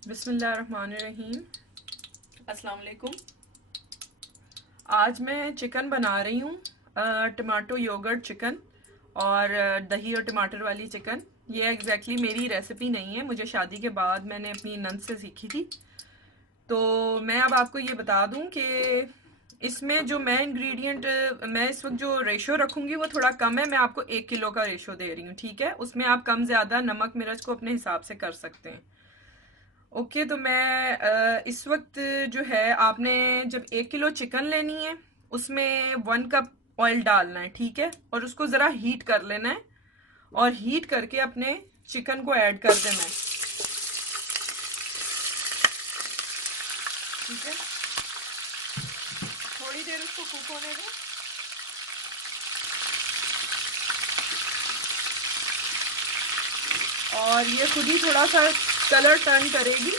बिस्मिल्लाहिर्रहमानिर्रहीम। अस्सलाम वालेकुम। आज मैं चिकन बना रही हूँ, टमाटो योगर्ट चिकन और दही और टमाटर वाली चिकन। ये एग्जैक्टली मेरी रेसिपी नहीं है, मुझे शादी के बाद मैंने अपनी नंद से सीखी थी। तो मैं अब आपको ये बता दूं कि इसमें जो मैं इंग्रेडिएंट, मैं इस वक्त जो रेशो रखूंगी वो थोड़ा कम है। मैं आपको 1 किलो का रेशो दे रही हूँ, ठीक है। उसमें आप कम ज़्यादा नमक मिर्च को अपने हिसाब से कर सकते हैं। ओके, तो मैं इस वक्त जो है, आपने जब 1 किलो चिकन लेनी है उसमें 1 कप ऑयल डालना है, ठीक है। और उसको ज़रा हीट कर लेना है और हीट करके अपने चिकन को ऐड कर देना है, ठीक है। थोड़ी देर उसको कुक होने दो। और ये खुद ही थोड़ा सा कलर टर्न करेगी।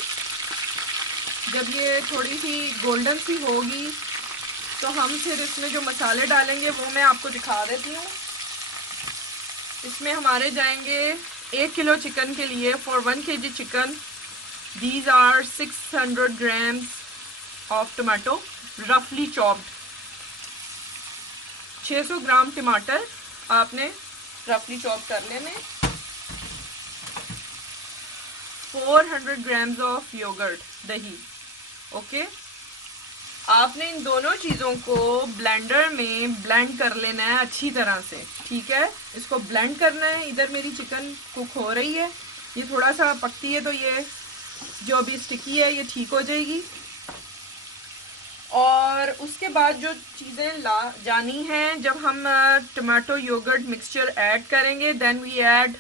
जब ये थोड़ी सी गोल्डन सी होगी तो हम फिर इसमें जो मसाले डालेंगे वो मैं आपको दिखा देती हूँ। इसमें हमारे जाएंगे 1 किलो चिकन के लिए, for 1 kg chicken these are 600 grams of tomato रफली चॉप्ड। 600 ग्राम टमाटर आपने रफली चॉप कर लेने। 400 grams ऑफ योगर्ट दही। ओके, आपने इन दोनों चीज़ों को ब्लेंडर में ब्लेंड कर लेना है अच्छी तरह से, ठीक है। इसको ब्लेंड करना है। इधर मेरी चिकन कुक हो रही है, ये थोड़ा सा पकती है तो ये जो अभी स्टिकी है ये ठीक हो जाएगी। और उसके बाद जो चीज़ें ला जानी हैं, जब हम टमाटो योगर्ट मिक्सचर ऐड करेंगे, then we add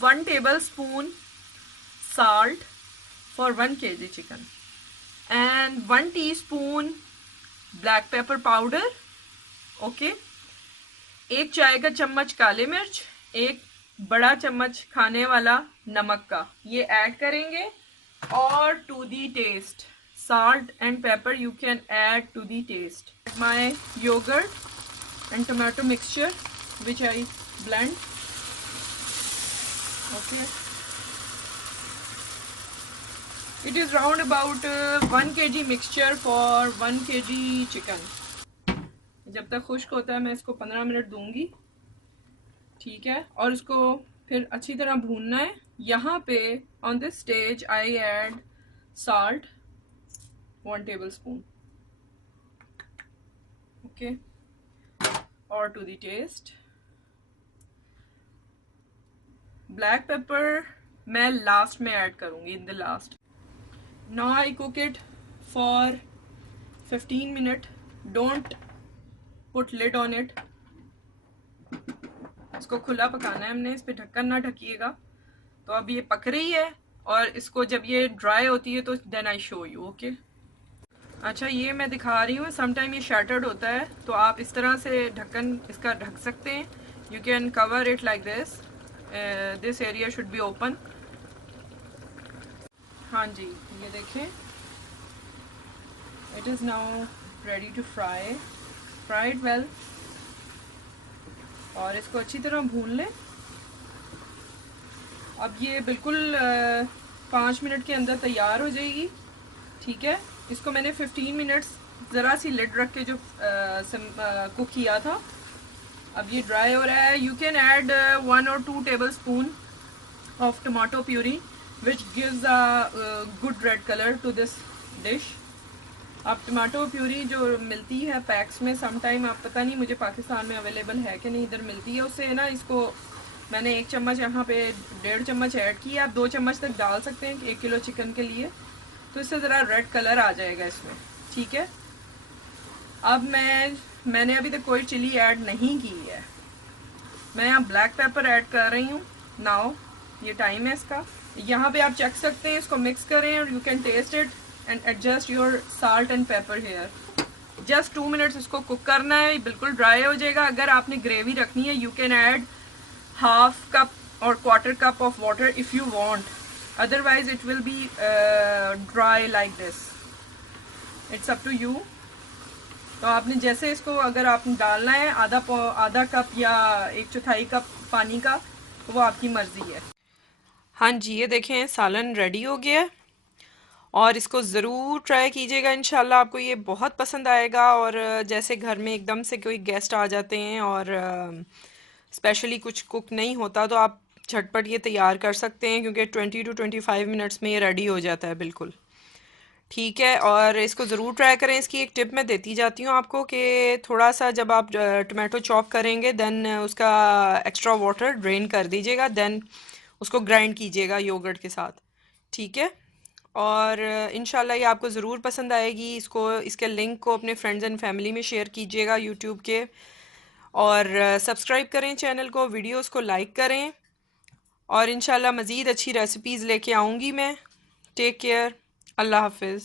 1 tablespoon salt for 1 kg chicken and 1 teaspoon black pepper powder। Okay, 1 चाय का चम्मच काले मिर्च, 1 बड़ा चम्मच खाने वाला नमक का, ये ऐड करेंगे। और to the taste, salt and pepper you can add to the taste। My yogurt and tomato mixture which I blend। Okay, it is round about 1 kg mixture for 1 kg chicken। जब तक खुश्क होता है मैं इसको 15 minute दूंगी, ठीक है। और इसको फिर अच्छी तरह भूनना है। यहाँ पे on this stage I add salt 1 tablespoon। Okay, और to the taste black pepper मैं लास्ट में ऐड करूंगी, in the last. Now I cook it for 15 minute. Don't put lid on it. इसको खुला पकाना है हमने, इस पे ढक्कन ना ढकिएगा। तो अब ये पक रही है और इसको जब ये ड्राई होती है तो then I show you. Okay, अच्छा ये मैं दिखा रही हूँ, समटाइम ये शैटर्ड होता है तो आप इस तरह से ढक्कन इसका ढक सकते हैं। You can cover it like this, this area should be open. हाँ जी, ये देखें, it is now ready to fry it well. और इसको अच्छी तरह भून लें। अब ये बिल्कुल 5 मिनट के अंदर तैयार हो जाएगी, ठीक है। इसको मैंने 15 मिनट्स ज़रा सी लिड रख के जो कुक किया था। अब ये ड्राई हो रहा है। You can add 1 or 2 tablespoon of tomato puree which gives a good red colour to this dish. अब टमाटो प्यूरी जो मिलती है पैक्स में, समटाइम आप पता नहीं मुझे पाकिस्तान में अवेलेबल है कि नहीं, इधर मिलती है, उससे ना इसको मैंने 1 चम्मच यहाँ पे 1.5 चम्मच ऐड किया। आप 2 चम्मच तक डाल सकते हैं 1 किलो चिकन के लिए, तो इससे ज़रा रेड कलर आ जाएगा इसमें, ठीक है। अब मैंने अभी तक कोई चिली ऐड नहीं की है, मैं यहाँ ब्लैक पेपर ऐड कर रही हूँ। नाउ ये टाइम है इसका। यहाँ पे आप चेक सकते हैं, इसको मिक्स करें और you can taste it and adjust your salt and pepper here. Just 2 minutes इसको कुक करना है, बिल्कुल ड्राई हो जाएगा। अगर आपने ग्रेवी रखनी है यू कैन ऐड 1/2 कप और 1/4 cup of water if you want, otherwise it will be dry like this. It's up to you. तो आपने जैसे इसको, अगर आपने डालना है आधा कप या 1/4 कप पानी का, तो वो आपकी मर्ज़ी है। हाँ जी, ये देखें सालन रेडी हो गया है। और इसको ज़रूर ट्राई कीजिएगा, इंशाल्लाह आपको ये बहुत पसंद आएगा। और जैसे घर में एकदम से कोई गेस्ट आ जाते हैं और स्पेशली कुछ कुक नहीं होता, तो आप झटपट ये तैयार कर सकते हैं, क्योंकि 20 to 25 मिनट्स में ये रेडी हो जाता है बिल्कुल। ठीक है, और इसको ज़रूर ट्राई करें। इसकी एक टिप मैं देती जाती हूँ आपको कि थोड़ा सा जब आप टोमेटो चॉप करेंगे, देन उसका एक्स्ट्रा वाटर ड्रेन कर दीजिएगा, देन उसको ग्राइंड कीजिएगा योगर्ट के साथ। ठीक है, और इंशाल्लाह ये आपको ज़रूर पसंद आएगी। इसको, इसके लिंक को अपने फ्रेंड्स एंड फैमिली में शेयर कीजिएगा यूट्यूब के। और सब्सक्राइब करें चैनल को, वीडियोस को लाइक करें। और इंशाल्लाह मज़ीद अच्छी रेसिपीज़ लेके आऊँगी मैं। Take care. अल्लाह हाफिज़।